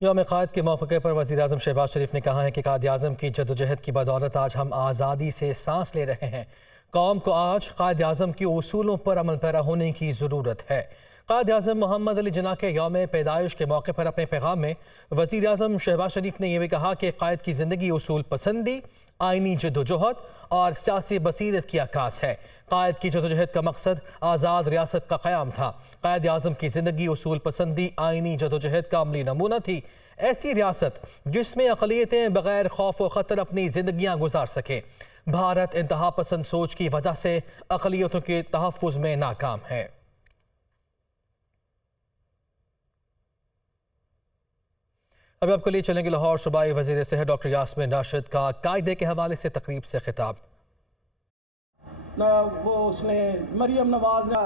یوم قائد کے موقع پر وزیراعظم شہباز شریف نے کہا ہے کہ قائد اعظم کی جدوجہد کی بدولت آج ہم آزادی سے سانس لے رہے ہیں۔ قوم کو آج قائد اعظم کے اصولوں پر عمل پیرا ہونے کی ضرورت ہے۔ قائد اعظم محمد علی جناح کے یوم پیدائش کے موقع پر اپنے پیغام میں وزیر اعظم شہباز شریف نے یہ بھی کہا کہ قائد کی زندگی اصول پسندی، آئینی جدوجہد اور سیاسی بصیرت کی عکاس ہے۔ قائد کی جدوجہد کا مقصد آزاد ریاست کا قیام تھا۔ قائد اعظم کی زندگی اصول پسندی، آئینی جدوجہد کا عملی نمونہ تھی۔ ایسی ریاست جس میں اقلیتیں بغیر خوف و خطر اپنی زندگیاں گزار سکیں۔ بھارت انتہا پسند سوچ کی وجہ سے اقلیتوں کے تحفظ میں ناکام ہے۔ اب آپ کو لیے چلیں گے لاہور۔ صوبائی وزیر صحت ڈاکٹر یاسمین راشد کا قاعدے کے حوالے سے تقریب سے خطاب۔ وہ اس نے مریم نواز نے،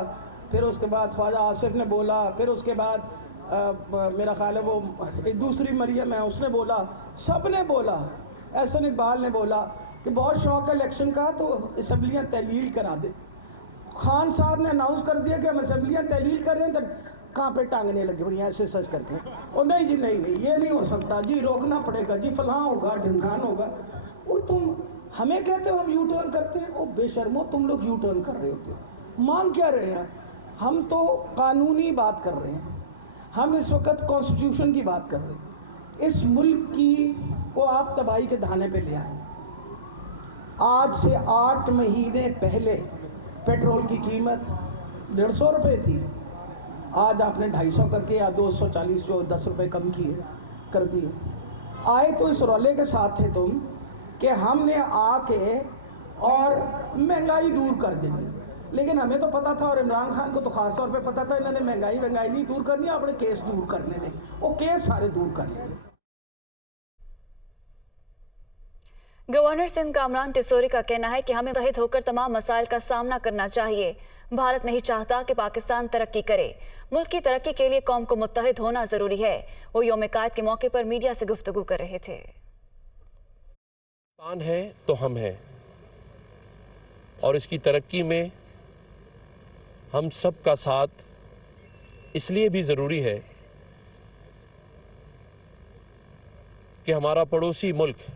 پھر اس کے بعد خواجہ آصف نے بولا، پھر اس کے بعد میرا خیال ہے وہ ایک دوسری مریم ہے، اس نے بولا، سب نے بولا، احسن اقبال نے بولا کہ بہت شوق ہے الیکشن کا تو اسمبلیاں تحلیل کرا دے۔ خان صاحب نے اناؤنس کر دیا کہ ہم اسمبلیاں تحلیل کر رہے ہیں، کہاں پہ ٹانگنے لگے بڑی ایسے سچ کر کے، اور نہیں جی نہیں یہ نہیں ہو سکتا جی، روکنا پڑے گا جی، فلاں ہوگا ڈھمکان ہوگا۔ وہ تم ہمیں کہتے ہو ہم یو ٹرن کرتے ہیں، وہ بے شرمو تم لوگ یو ٹرن کر رہے ہوتے ہو۔ مانگ کیا رہے ہیں؟ ہم تو قانونی بات کر رہے ہیں، ہم اس وقت کانسٹیٹیوشن کی بات کر رہے ہیں۔ اس ملک کی کو آپ تباہی کے دہانے پہ لے آئیں۔ آج سے 8 مہینے پہلے پیٹرول کی قیمت 150 روپے تھی، آج آپ نے 250 کر کے یا 240 جو 10 روپے کم کیے کر دیے۔ آئے تو اس رولے کے ساتھ تھے تم کہ ہم نے آ کے اور مہنگائی دور کر دینی، لیکن ہمیں تو پتا تھا اور عمران خان کو تو خاص طور پہ پتا تھا انہوں نے مہنگائی نہیں دور کرنی، اپنے کیس دور کرنے نے، وہ کیس سارے دور کر لیں۔ گورنر سندھ کامران ٹیسوری کا کہنا ہے کہ ہمیں متحد ہو کر تمام مسائل کا سامنا کرنا چاہیے۔ بھارت نہیں چاہتا کہ پاکستان ترقی کرے، ملک کی ترقی کے لیے قوم کو متحد ہونا ضروری ہے۔ وہ یوم قائد کے موقع پر میڈیا سے گفتگو کر رہے تھے۔ پاکستان ہے تو ہم ہیں، اور اس کی ترقی میں ہم سب کا ساتھ اس لیے بھی ضروری ہے کہ ہمارا پڑوسی ملک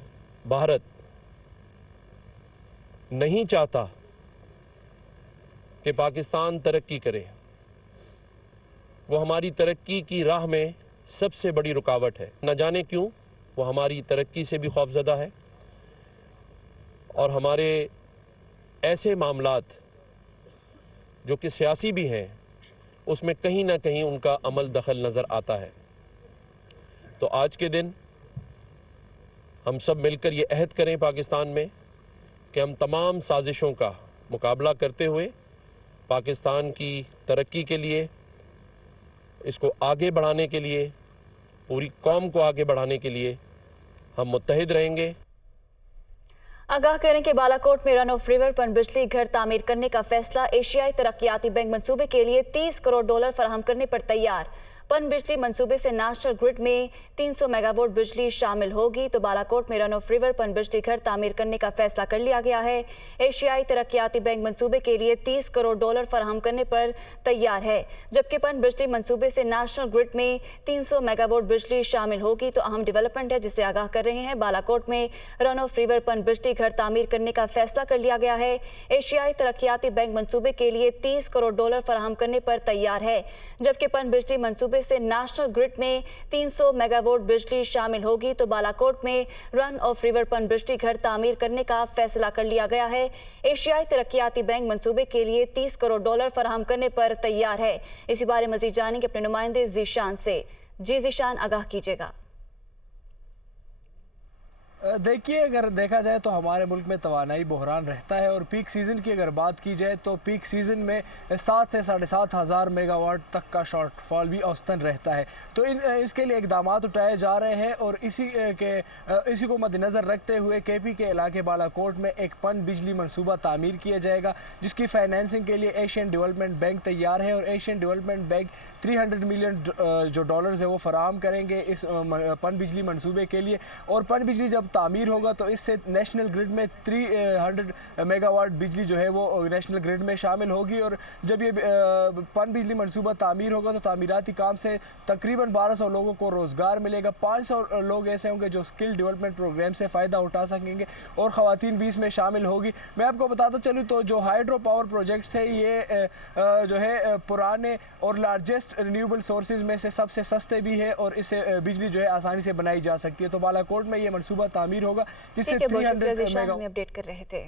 بھارت نہیں چاہتا کہ پاکستان ترقی کرے۔ وہ ہماری ترقی کی راہ میں سب سے بڑی رکاوٹ ہے۔ نہ جانے کیوں وہ ہماری ترقی سے بھی خوفزدہ ہے، اور ہمارے ایسے معاملات جو کہ سیاسی بھی ہیں اس میں کہیں نہ کہیں ان کا عمل دخل نظر آتا ہے۔ تو آج کے دن ہم سب مل کر یہ عہد کریں پاکستان میں کہ ہم تمام سازشوں کا مقابلہ کرتے ہوئے پاکستان کی ترقی کے لیے، اس کو آگے بڑھانے کے لیے، پوری قوم کو آگے بڑھانے کے لیے ہم متحد رہیں گے۔ آگاہ کریں کہ بالاکوٹ میں رن آف ریور پن بجلی گھر تعمیر کرنے کا فیصلہ ایشیائی ترقیاتی بینک منصوبے کے لیے 30 کروڑ ڈالر فراہم کرنے پر تیار۔ پن بجلی منصوبے سے نیشنل گرڈ میں 300 میگا واٹ بجلی شامل ہوگی تو بالاکوٹ میں رن آف ریور پن بجلی گھر تعمیر کرنے کا فیصلہ کر لیا گیا ہے۔ ایشیائی ترقیاتی بینک منصوبے کے لیے 30 کروڑ ڈالر فراہم کرنے پر تیار ہے، جبکہ پن بجلی منصوبے سے نیشنل گرڈ میں 300 میگا واٹ بجلی شامل ہوگی تو اہم ڈیولپمنٹ ہے جسے آگاہ کر رہے ہیں۔ بالاکوٹ میں رن آف ریور پن بجلی گھر تعمیر کرنے کا فیصلہ کر لیا گیا ہے۔ ایشیائی ترقیاتی بینک منصوبے کے لیے 30 کروڑ ڈالر فراہم کرنے پر تیار ہے، جبکہ پن بجلی منصوبے سے نیشنل گرڈ میں 300 میگا واٹ بجلی شامل ہوگی تو بالاکوٹ میں رن آف ریور پن بجلی گھر تعمیر کرنے کا فیصلہ کر لیا گیا ہے۔ ایشیائی ترقیاتی بینک منصوبے کے لیے 30 کروڑ ڈالر فراہم کرنے پر تیار ہے۔ اسی بارے مزید جانیں گے اپنے نمائندے ذیشان سے۔ جی ذیشان، آگاہ کیجیے گا۔ دیکھیے، اگر دیکھا جائے تو ہمارے ملک میں توانائی بحران رہتا ہے، اور پیک سیزن کی اگر بات کی جائے تو پیک سیزن میں 7 سے 7.5 ہزار میگا واٹ تک کا شارٹ فال بھی اوسطاً رہتا ہے۔ تو اس کے لیے اقدامات اٹھائے جا رہے ہیں، اور اسی کو مد نظر رکھتے ہوئے کے پی کے علاقے بالاکوٹ میں ایک پن بجلی منصوبہ تعمیر کیا جائے گا، جس کی فائنینسنگ کے لیے ایشین ڈیولپمنٹ بینک تیار ہے، اور ایشین ڈیولپمنٹ بینک 300 ملین جو ڈالرز ہے وہ فراہم کریں گے اس پن بجلی منصوبے کے لیے۔ اور پن بجلی جب तामीर होगा तो इससे नेशनल ग्रिड में 300 मेगावाट बिजली जो है वो नेशनल ग्रिड में शामिल होगी। और जब ये पन बिजली मंसूबा तामीर होगा तो तामीराती काम से तकरीबन 1200 लोगों को रोज़गार मिलेगा। 500 लोग ऐसे होंगे जो स्किल डेवलपमेंट प्रोग्राम से फ़ायदा उठा सकेंगे और ख़वातीन भी इसमें शामिल होगी। मैं आपको बताता चलूँ तो जो हाइड्रो पावर प्रोजेक्ट्स है ये जो है पुराने और लार्जेस्ट रिन्यूएबल सोर्सेज में से सबसे सस्ते भी है और इससे बिजली जो है आसानी से बनाई जा सकती है। तो बालाकोट में ये मनसूबा तामीर होगा जिससे 300 मेगावाट अपडेट कर रहे थे।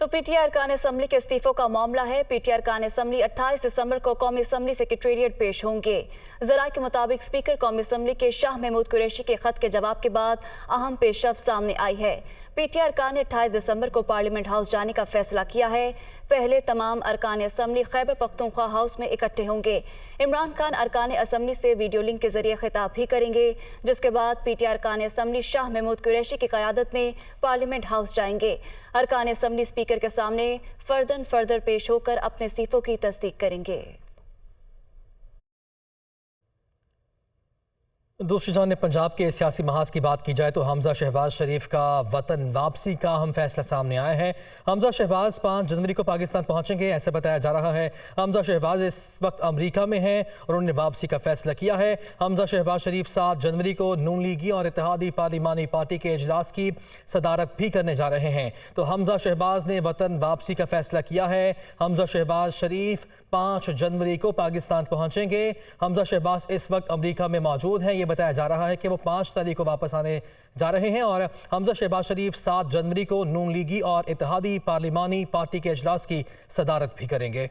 तो पीटीआई अरकान असम्बली के इस्तीफों का मामला है। पीटीआई अरकान असम्बली 28 दिसंबर को कौमी असम्बली सेक्रेटेरिएट पेश होंगे। ज़राए के मुताबिक स्पीकर कौमी असम्बली के शाह महमूद कुरैशी के खत के जवाब के बाद अहम पेशरफ्त सामने आई है। पीटीआई अरकान ने 28 दिसंबर को पार्लियामेंट हाउस जाने का फैसला किया है। पहले तमाम अरकान असम्बली खैबर पख्तूनख्वा हाउस में इकट्ठे होंगे। इमरान खान अरकान असम्बली से वीडियो लिंक के जरिए खिताब भी करेंगे, जिसके बाद पीटीआई अरकान असम्बली शाह महमूद कुरैशी की क़यादत में पार्लियामेंट हाउस जाएंगे। अरकान असम्बली स्पीकर के सामने फर्दर पेश होकर अपने इस्तीफों की तस्दीक करेंगे। दूसरी जानिब पंजाब के सियासी महाज की बात की जाए तो हमजा शहबाज शरीफ का वतन वापसी का अहम फैसला सामने आया है। हमजा शहबाज 5 जनवरी को पाकिस्तान पहुंचेंगे, ऐसे बताया जा रहा है। हमजा शहबाज इस वक्त अमेरिका में हैं और उन्होंने वापसी का फैसला किया है। हमजा शहबाज शरीफ 7 जनवरी को नून लीगी और इत्तेहादी पार्लिमानी पार्टी के इजलास की सदारत भी करने जा रहे हैं। तो हमजा शहबाज ने वतन वापसी का फैसला किया है। हमजा शहबाज शरीफ 5 जनवरी को पाकिस्तान पहुंचेंगे। हमजा शहबाज इस वक्त अमेरिका में मौजूद हैं। ये बताया जा रहा है कि वो 5 तारीख को वापस आने जा रहे हैं और हमजा शहबाज शरीफ 7 जनवरी को नून लीगी और इत्तेहादी पार्लिमानी पार्टी के इजलास की सदारत भी करेंगे।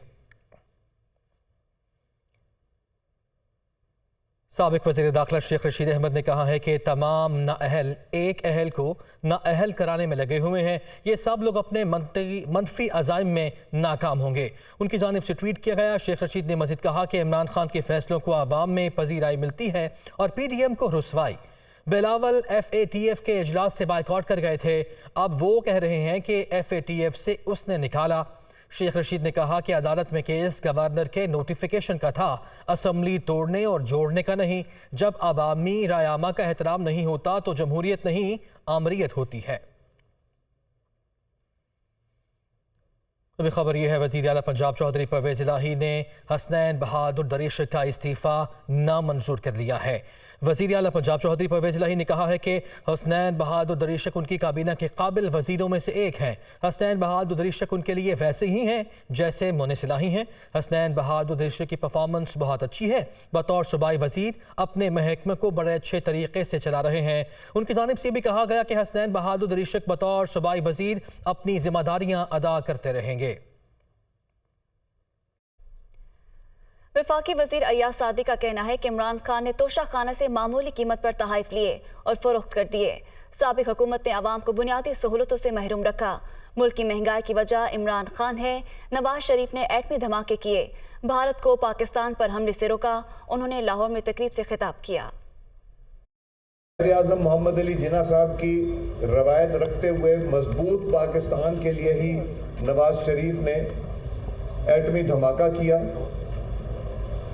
साबिक वज़ीर दाखिला शेख रशीद अहमद ने कहा है कि तमाम नाअहल एक अहल को नाअहल कराने में लगे हुए हैं। ये सब लोग अपने मनफी अज़ाइम में नाकाम होंगे। उनकी जानिब से ट्वीट किया गया। शेख रशीद ने मज़ीद कहा कि इमरान खान के फैसलों को आवाम में पजीराई मिलती है और PDM को रुसवाई। बिलावल FATF के इजलास से बाइकआउट कर गए थे, अब वो कह रहे हैं कि FATF से उसने निकाला। शेख रशीद ने कहा कि अदालत में केस गवर्नर के नोटिफिकेशन का था, असम्बली तोड़ने और जोड़ने का नहीं। जब अवामी रायामा का एहतराम नहीं होता तो जमहूरियत नहीं आमरीयत होती है। अभी खबर यह है, वज़ीर आला पंजाब चौधरी परवेज़ इलाही ने हसनैन बहादुर दरीशक का इस्तीफ़ा नामंजूर कर लिया है। वज़ीर आला पंजाब चौधरी परवेज़ इलाही ने कहा है कि हसनैन बहादुर दरीशक उनकी काबीना के काबिल वज़ीरों में से एक हैं। हसनैन बहादुर दरीशक उनके लिए वैसे ही हैं जैसे मुनिस इलाही हैं। हसनैन बहादुर दरीशक की परफॉर्मेंस बहुत अच्छी है। बतौर सूबाई वज़ीर अपने महकमे को बड़े अच्छे तरीके से चला रहे हैं। उनकी जानिब से भी कहा गया कि हसनैन बहादुर दरीशक बतौर सूबाई वज़ीर अपनी जिम्मेदारियाँ अदा करते रहेंगे। वफाकी वज़ीर अय्याज सादी का कहना है कि इमरान खान ने तोशा खाना से मामूली कीमत पर तहाइफ लिए और फरोख्त कर दिए। साबिक हुकूमत ने आवाम को बुनियादी सहूलतों से महरूम रखा। मुल्क की महंगाई की वजह इमरान खान है। नवाज शरीफ ने एटमी धमाके किए, भारत को पाकिस्तान पर हमले से रोका। उन्होंने लाहौर में तकरीब से खिताब किया। वज़ीर-ए-आज़म मोहम्मद अली जिन्ना साहब की रवायत रखते हुए मजबूत पाकिस्तान के लिए ही नवाज शरीफ ने एटमी धमाका किया।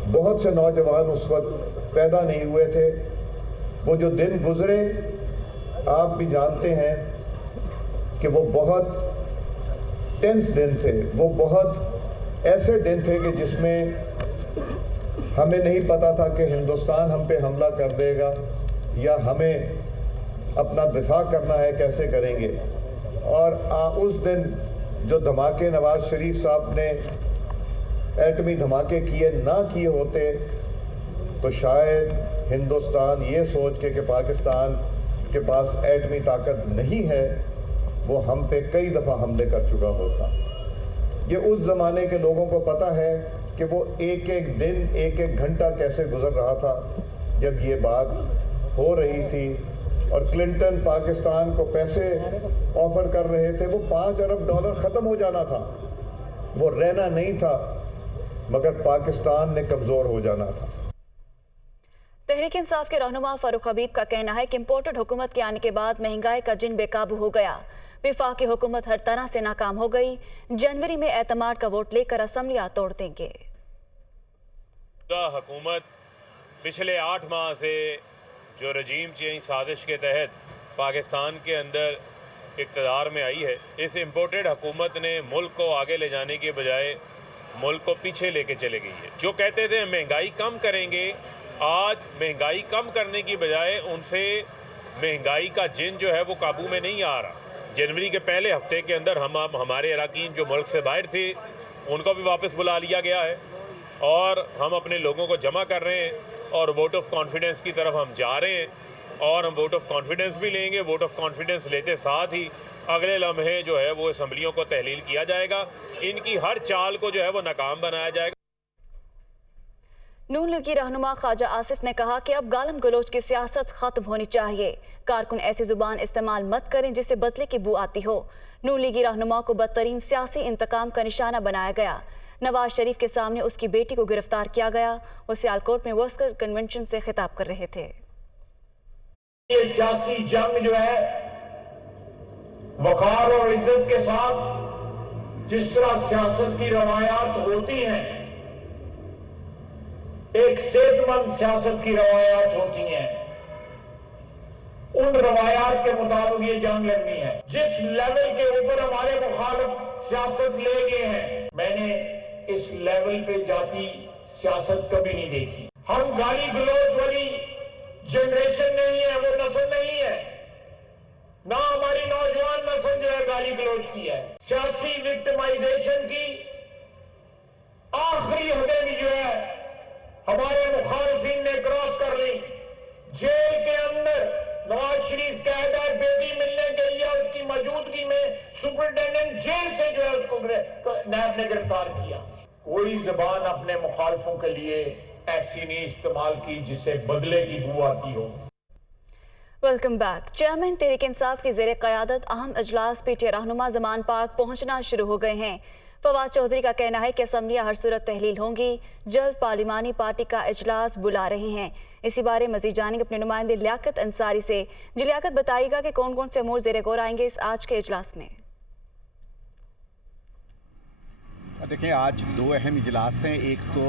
बहुत से नौजवान उस वक्त पैदा नहीं हुए थे। वो जो दिन गुजरे आप भी जानते हैं कि वो बहुत टेंस दिन थे। वो बहुत ऐसे दिन थे कि जिसमें हमें नहीं पता था कि हिंदुस्तान हम पे हमला कर देगा या हमें अपना दिफा करना है, कैसे करेंगे। और उस दिन जो धमाके नवाज शरीफ साहब ने एटमी धमाके किए ना किए होते तो शायद हिंदुस्तान ये सोच के कि पाकिस्तान के पास एटमी ताकत नहीं है, वो हम पे कई दफ़ा हमले कर चुका होता। ये उस ज़माने के लोगों को पता है कि वो एक एक दिन एक एक घंटा कैसे गुजर रहा था जब ये बात हो रही थी। और क्लिंटन पाकिस्तान को पैसे ऑफर कर रहे थे, वो $5 अरब ख़त्म हो जाना था, वो रहना नहीं था, मगर पाकिस्तान ने कमज़ोर हो जाना था। तहरीक इंसाफ के रहनुमा फारूक हबीब का कहना है कि इम्पोर्टेड हुकूमत के आने के बाद महंगाई का जिन बेकाबू हो गया। वफाकी हुकूमत हर तरह से नाकाम हो गई। जनवरी में एतमाद का वोट लेकर असम्बलियाँ तोड़ देंगे। हुकूमत पिछले 8 माह से जो रजीम चेंज साजिश के तहत पाकिस्तान के अंदर इक़्तिदार में आई है, इस इम्पोर्टेड हुकूमत ने मुल्क को आगे ले जाने के बजाय मुल्क को पीछे लेके चले गई है। जो कहते थे महंगाई कम करेंगे, आज महंगाई कम करने की बजाय उनसे महंगाई का जिन जो है वो काबू में नहीं आ रहा। जनवरी के पहले हफ्ते के अंदर हमारे अरकान जो मुल्क से बाहर थे उनको भी वापस बुला लिया गया है और हम अपने लोगों को जमा कर रहे हैं और वोट ऑफ कॉन्फिडेंस की तरफ हम जा रहे हैं और हम वोट ऑफ कॉन्फिडेंस भी लेंगे। वोट ऑफ कॉन्फिडेंस लेते साथ ही अगले लम्हे जो है वो असम्बलियों को तहलील किया जाएगा। इनकी हर चाल को जो है वो नाकाम बनाया जाएगा। नून लीगी रहनुमा ख्वाजा आसिफ ने कहा कि अब गालम गलोच की सियासत खत्म होनी चाहिए। कारकुन ऐसी जुबान इस्तेमाल मत करें जिससे बदले की बू आती हो। नून लीगी रहनुमा को बदतरीन सियासी इंतकाम का निशाना बनाया गया। नवाज शरीफ के सामने उसकी बेटी को गिरफ्तार किया गया। वो सियालकोट में वर्कर कन्वेंशन से खिताब कर रहे थे। ये सियासी जंग जो है वकार और इज्जत के साथ जिस तरह सियासत की रवायात होती हैं, एक सेहतमंद सियासत की रवायात होती हैं, उन रवायात के मुताबिक ये जंग लड़नी है। जिस लेवल के ऊपर हमारे मुखालिफ सियासत ले गए हैं, मैंने इस लेवल पे जाती सियासत कभी नहीं देखी। हम गाली गलौज वाली जनरेशन नहीं है, वो नस्ल नहीं है, ना हमारी नौजवान नस्ल जो है गाली गलौज की है। सियासी विक्टिमाइजेशन की आखिरी हदें भी जो है हमारे मुखालिफिन ने क्रॉस कर ली। जेल के अंदर नवाज शरीफ कैद बेटी मिलने गई है, उसकी मौजूदगी में सुपरिटेंडेंट जेल से जो है उसको नैब ने गिरफ्तार किया। कोई जबान अपने मुखालिफों के लिए ऐसी नहीं इस्तेमाल की जिससे बदले की बू आती हो। Welcome back. Chairman Tehreek Insaf की ज़ेरे क़यादत अहम इजलास पीटीआई रहनुमा ज़मान पार्क पहुंचना शुरू हो गए हैं। फवाद चौधरी का कहना है कि असम्बलियाँ हर सूरत तहलील होंगी। जल्द पार्लिमानी पार्टी का इजलास बुला रहे हैं। इसी बारे मजीद जानेंगे अपने नुमाइंदे लियाकत अंसारी से। जी लियाकत, बताइएगा कि कौन कौन से अमूर ज़ेरे गौर आएंगे इस आज के इजलास में। देखिए, आज दो अहम इजलास हैं। एक तो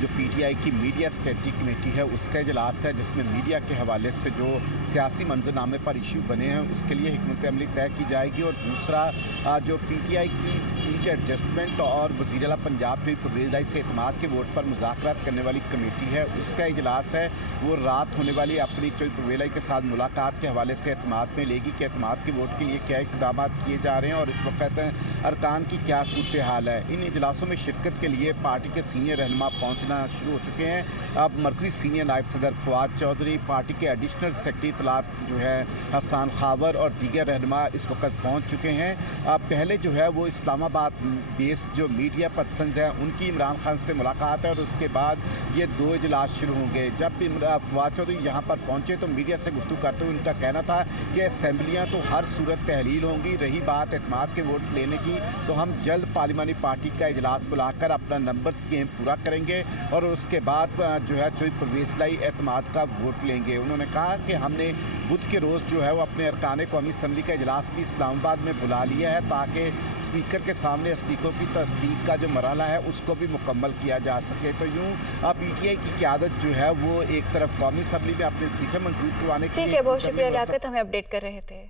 जो पीटीआई की मीडिया स्ट्रेटजी कमेटी है उसका इजलास है, जिसमें मीडिया के हवाले से जो सियासी मंजरनामे पर इशू बने हैं उसके लिए हिकमत अमली तय की जाएगी। और दूसरा जो पीटीआई की सीट एडजस्टमेंट और वज़ीर आला पंजाब में परवेज़ राय से एतमाद के वोट पर मुज़ाकरात करने वाली कमेटी है उसका इजलास है। वो रात होने वाली अपनी परवेज़ राय के साथ मुलाकात के हवाले से एतमाद में लेगी कि एतमाद के वोट के लिए क्या इक़दाम किए जा रहे हैं और इस वक्त अरकान की क्या सूरत हाल है। इन इजलासों में शिरकत के लिए पार्टी के सीनियर रहनुमा पहुंचना शुरू हो चुके हैं। अब मरकज़ी सीनियर नायब सदर फवाद चौधरी, पार्टी के एडिशनल सेक्रेटरी इत्तलात जो है हसन खावर और दीगर रहनुमा इस वक्त पहुंच चुके हैं। अब पहले जो है वो इस्लामाबाद बेस्ड जो मीडिया पर्सनस हैं उनकी इमरान खान से मुलाकात है और उसके बाद ये दो इजलास शुरू होंगे। जब फवाद चौधरी यहाँ पर पहुँचे तो मीडिया से गुफ्तगू करते हुए उनका कहना था कि असम्बलियाँ तो हर सूरत तहलील होंगी। रही बात एतमाद के वोट लेने की तो हम जल्द पार्लिमानी पार्टी का इजलास बुलाकर अपना नंबर्स गेम पूरा करेंगे और उसके बाद जो है चौधरी परवेज़ राय एतमाद का वोट लेंगे। उन्होंने कहा कि हमने बुध के रोज़ जो है वो अपने अरकान कौमी असम्बली का इजलास भी इस्लामाबाद में बुला लिया है ताकि स्पीकर के सामने इस्तीकों की तस्दीक का जो मरहला है उसको भी मुकम्मल किया जा सके। तो यूँ पीटीआई की क़यादत जो है वो एक तरफ कौमी असम्बली में अपने इस्तीफे मंजूर करवाने के लिए। ठीक है, बहुत शुक्रिया लियाकत, हमें अपडेट कर रहे थे।